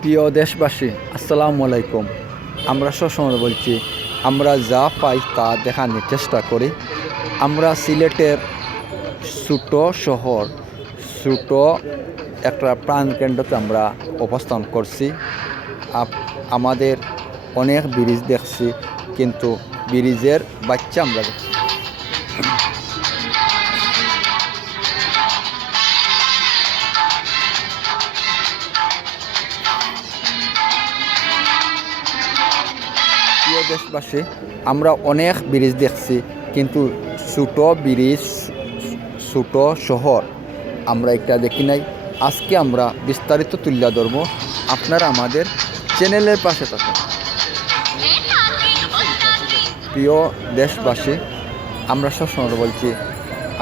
প্রিয় দেশবাসী, আসসালামু আলাইকুম। আমরা সবসময় বলছি, আমরা যা পাই তা দেখানোর চেষ্টা করি। আমরা সিলেটের ছোট শহর, ছোট একটা প্রাণকেন্দ্রতে আমরা অবস্থান করছি। আমাদের অনেক ব্রিজ দেখছি, কিন্তু ব্রিজের বাচ্চা আমরা দেখছি। প্রিয় দেশবাসী, আমরা অনেক ব্রিজ দেখছি, কিন্তু ছোট ব্রিজ, ছোট শহর আমরা একটা দেখি নাই। আজকে আমরা বিস্তারিত তুলে ধরব। আপনারা আমাদের চ্যানেলের পাশে থাকুন। প্রিয় দেশবাসী, আমরা সবসময় বলছি,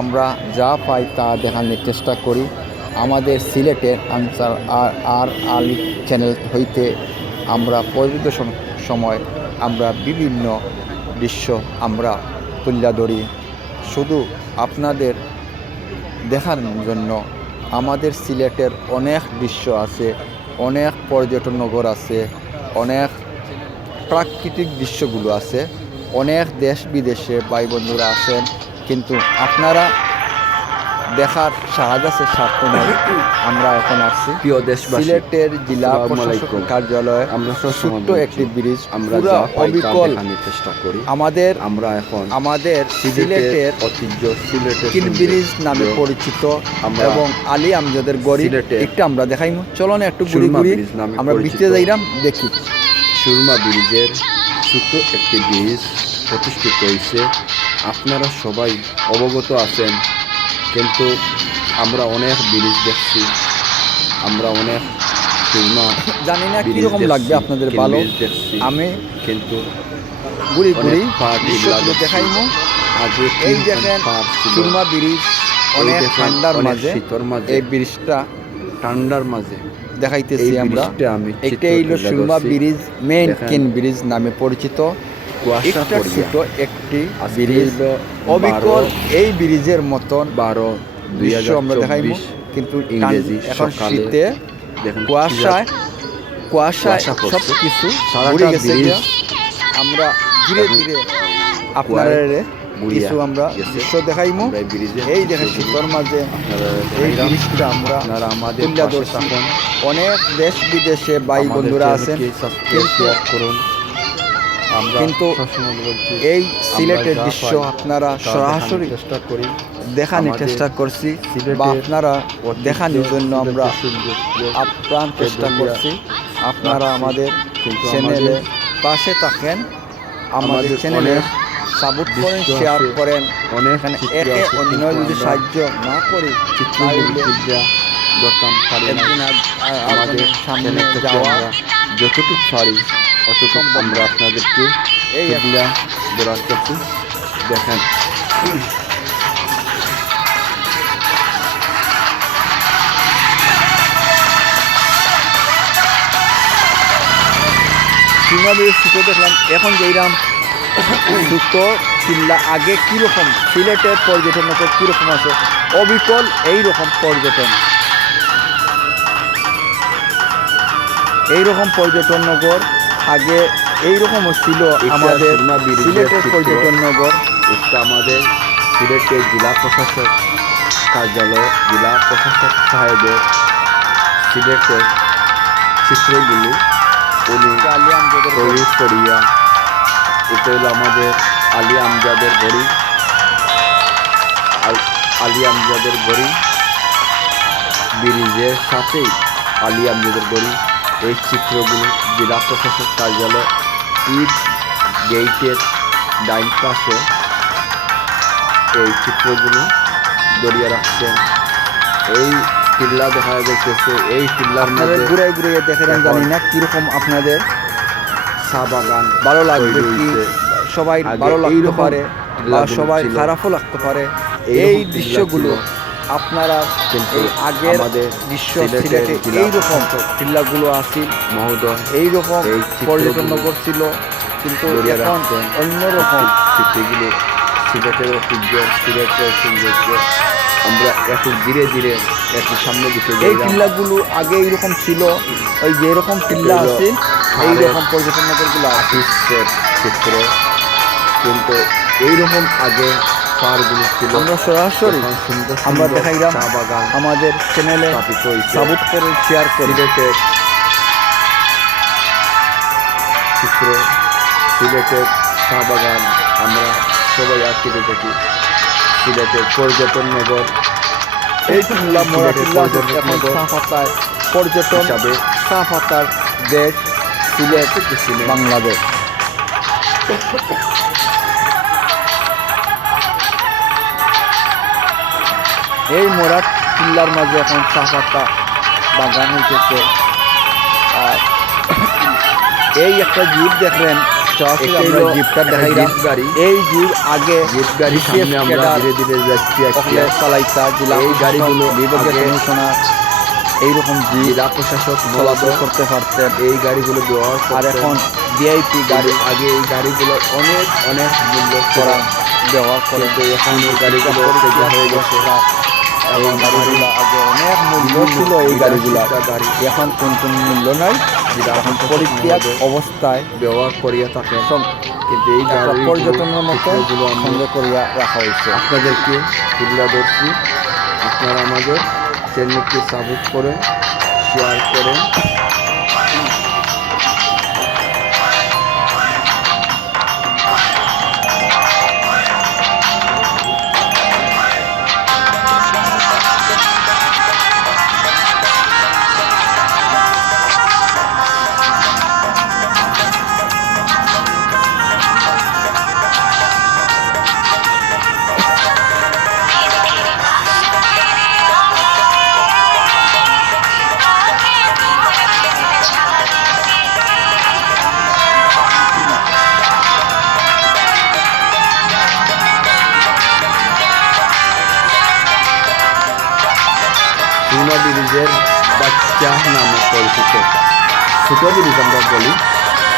আমরা যা পাই তা দেখানোর চেষ্টা করি। আমাদের সিলেটের আনসার আর আলী চ্যানেল হইতে আমরা পরিদর্শন সময় আমরা বিভিন্ন দৃশ্য আমরা তুলে ধরি, শুধু আপনাদের দেখার জন্য। আমাদের সিলেটের অনেক দৃশ্য আছে, অনেক পর্যটন নগর আছে, অনেক প্রাকৃতিক দৃশ্যগুলো আছে, অনেক দেশ বিদেশে ভাই বন্ধুরা আছেন, কিন্তু আপনারা দেখার সাহায্য আছে, স্বার্থ নয়। আমরা এখন আসছি প্রিয় দেশবাসী, সিলেটের জেলা প্রশাসক কার্যালয়। আমরা ছোট্ট একটি ব্রিজ, আমরা পুরো অবিকল চেষ্টা করি। আমরা এখন আমাদের সিলেটের ঐতিহ্য সিলেটের কিন ব্রিজ নামে পরিচিত এবং আলী আমজাদের গড়ি একটা আমরা দেখাইমু। চলো না একটু ঘুরি ঘুরি আমরা বিচে যাইরাম দেখি। সুরমা ব্রিজের ছোট্ট একটি ব্রিজ প্রতিষ্ঠিত হয়েছে, আপনারা সবাই অবগত আছেন, কিন্তু আমরা অনেক ব্রিজ দেখছি, আমরা অনেক সুরমা জানি না কীরকম লাগবে আপনাদের ভালো। দেখছি আমি কিন্তু ঘুরি ঘুরি দৃশ্যগুলো দেখাইমু। আগে এই দেখেন সুরমা ব্রিজ, অনেক ঠান্ডার মাঝে শীতর মাঝে এই ব্রিজটা ঠান্ডার মাঝে দেখাইতেছি আমরা। আমি এটা হইলো সুরমা ব্রিজ, মেইন কিন ব্রিজ নামে পরিচিত। একটা ছোট একটি ব্রিজ, অবিকল এই ব্রিজের মতন 12 দৃশ্য আমরা দেখাইমু, কিন্তু ইংরেজি এখন সকালে শীতে দেখেন কুয়াশায় সব কিছু ঘুরে গেছে। আমরা ধীরে ধীরে আপনারা কিছু আমরা দৃশ্য দেখাইমু। এই দেখেন শীতর মাঝে এই ব্রিজটা আমরা আমাদের তুলে ধরছি। অনেক দেশ বিদেশে ভাই বন্ধুরা আছেন, কিন্তু এই সিলেটের দৃশ্য আপনারা সরাসরি চেষ্টা করি দেখানোর চেষ্টা করছি, বা আপনারা দেখানোর জন্য আমরা আপ্রাণ চেষ্টা করছি। আপনারা আমাদের চ্যানেলে পাশে থাকেন, আমাদের চ্যানেলে সাপোর্ট করেন, শেয়ার করেন। এখানে একে অন্য যদি সাহায্য না করি, একদিন আমাদের সামনে যাওয়া যতটুকু পারি অতটুকু আমরা আপনাদেরকে এইগুলা দেওয়ার করছি। দেখেন ছোট দেখলাম, এখন যেইরাম ছোট কিল্লা আগে কীরকম সিলেটের পর্যটন নগর কীরকম আছে, অবিকল এইরকম পর্যটন, এইরকম পর্যটন নগর আগে এইরকমও ছিল আমাদের সিলেটের পর্যটন নগর। এটা আমাদের সিলেটের জেলা প্রশাসক কার্যালয়, জেলা প্রশাসক সাহেবের সিলেটের চিত্রগুলি উনি তৈরি করিয়া, এটা হলো আমাদের আলী আমজাদের গড়ি, আলী আমজাদের গড়ি ব্রিজের সাথেই আলী আমজাদের গড়ি। এই চিত্রগুলো জেলা প্রশাসক কার্যালয় ঈদ গেইটের ডাইন পাশে এই চিত্রগুলো দড়িয়ে রাখছেন। এই টিল্লা দেখা যাইতেছে, এই টিল্লার মধ্যে ঘুরে ঘুরে দেখে জানি না কীরকম আপনাদের চা বাগান ভালো লাগবে, কি সবাই ভালো লাগতে পারে বা সবাই খারাপও লাগতে পারে। এই দৃশ্যগুলো আপনারা এই আগের দৃশ্য সিলেটে এইরকম টিল্লাগুলো আসিল মহোদয়, এইরকম পর্যটন নগর ছিল, কিন্তু এখন অন্যরকম স্মৃতিগুলো সিলেটের ঐতিহ্য, সিলেটের সৌন্দর্য আমরা একটু ধীরে ধীরে একটু সামনে দিকে এই যাইলাম। টিল্লাগুলো আগে এইরকম ছিল, ওই যে এরকম টিল্লা হলো আছে হাড়ের এইরকম পর্যটন নগরগুলো আছে। আর্টিস্টের চিত্র, কিন্তু এইরকম আগে পাহাড়গুলো ছিল। আমরা সরাসরি এখন সুন্দর আমরা সুন্দর দেখাইলাম চা বাগান আমাদের চ্যানেলে স্থাপিত হয়েছে। সাবুট করে শেয়ার করি। সিলেটের চিত্র, সিলেটের চা বাগান আমরা সবাই আঁকিতে থাকি। সিলেটের পর্যটন নগর এই টিল্লা মোড়া সিলেটের টিল্লা পর্যটন এখন নগর চা পাতায় পর্যটন হিসাবে চা পাতার দেশ সিলেট সিলেট বাংলাদেশ। এই মোড়া টিল্লার মাঝে এখন চা পাতা বাগান হইতেছে। আর এই একটা জিপ দেখলেন, সরাসরি এটা আমরা হলো জিপটা একটা দেখাইলাম। জিপ গাড়ি। এই জিপ আগে জিপ গাড়ির সামনে আমরা ধীরে ধীরে যাচ্ছি। অকলে চালাইতা জেলা এই গাড়িগুলো বিভাগীয় আগে কমিশনার এইরকম জিপ জেলা প্রশাসক চলাচল মূলত করতে পারতেন। এই গাড়িগুলো ব্যবহার আর করতেন। এখন ভিআইপি গাড়ি আগে এই গাড়িগুলো অনেক অনেক মূল্য করা করা, ব্যবহার করে। কিন্তু এখন এই গাড়িগুলো তেজা হয়ে গেছে। এই গাড়িগুলো আগে অনেক মূল্য ছিল, এই গাড়িগুলো গাড়ি এখন কোন মূল্য নাই, জেলা এখন প্রশাসক পরিত্যাগ মহোদয় অবস্থায় ব্যবহার করিয়া থাকেন। সব কিন্তু এই একটা গাড়ি পর্যটনের মতো চিত্রগুলো আমরা সঙ্গে করিয়া রাখা হয়েছে। আপনাদেরকে তুলে ধরছি। আপনারা আমাদের চ্যানেলকে সাপোর্ট করেন, শেয়ার করেন। খুলনা ব্রিজের বাচ্চা নামে পরিচিত। ছোট ব্রিজ আমরা বলি,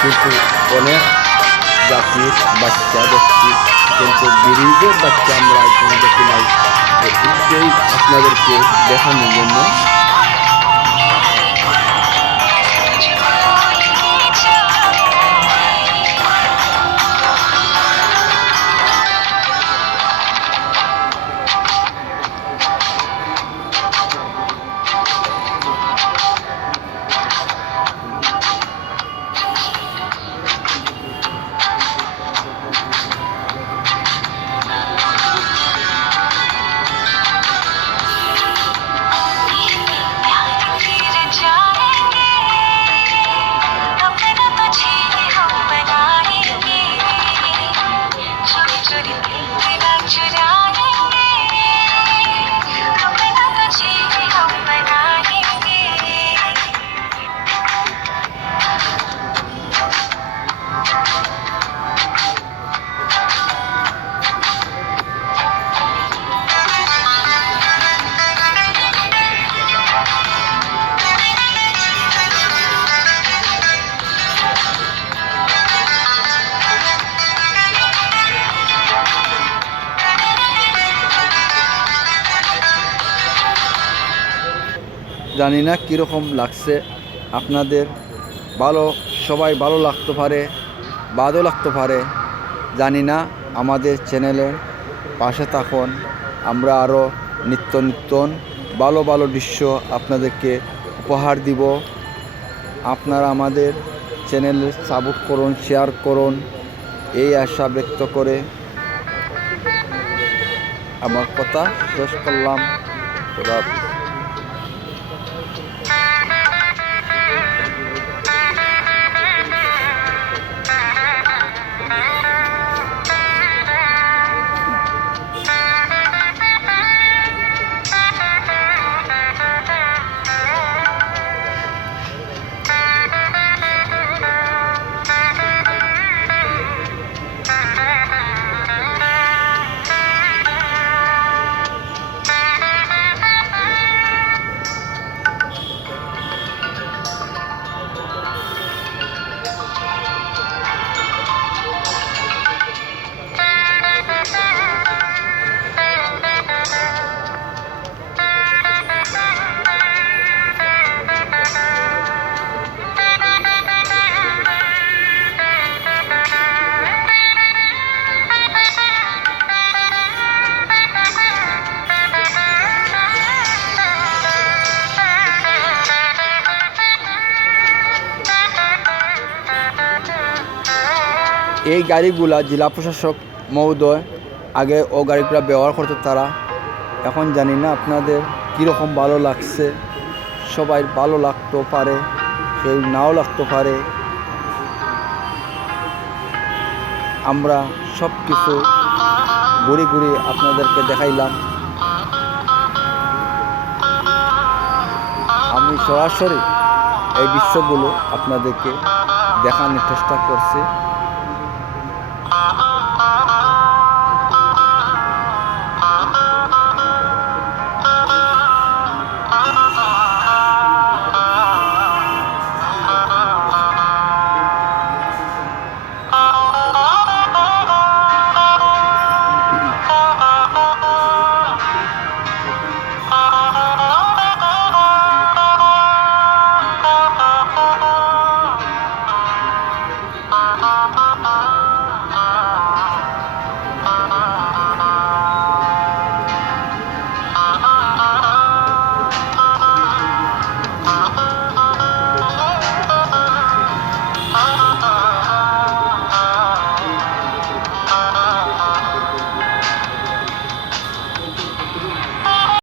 কিন্তু অনেক জাতির বাচ্চা দেখছি, কিন্তু ব্রিজের বাচ্চা আমরা এখনো দেখি নাই। এটাই আপনাদেরকে দেখানোর জন্য জানি না কীরকম লাগছে আপনাদের। সবাই ভালো লাগতে পারে, বাদও লাগতে পারে, জানি না। আমাদের চ্যানেলের পাশে থাকুন, আমরা আরও নিত্য নিত্যন ভালো ভালো দৃশ্য আপনাদেরকে উপহার দিব। আপনারা আমাদের চ্যানেলে সাপোর্ট করুন, শেয়ার করুন, এই আশা ব্যক্ত করে আমার কথা শেষ করলাম। খোদা হাফেজ। এই গাড়িগুলা জেলা প্রশাসক মহোদয় আগে ও গাড়িগুলা ব্যবহার করতো তারা। এখন জানি না আপনাদের কীরকম ভালো লাগছে, সবাই ভালো লাগতে পারে, কেউ নাও লাগতে পারে। আমরা সব কিছু ঘুরে ঘুরে আপনাদেরকে দেখাইলাম। আমি সরাসরি এই দৃশ্যগুলো আপনাদেরকে দেখানোর চেষ্টা করছি।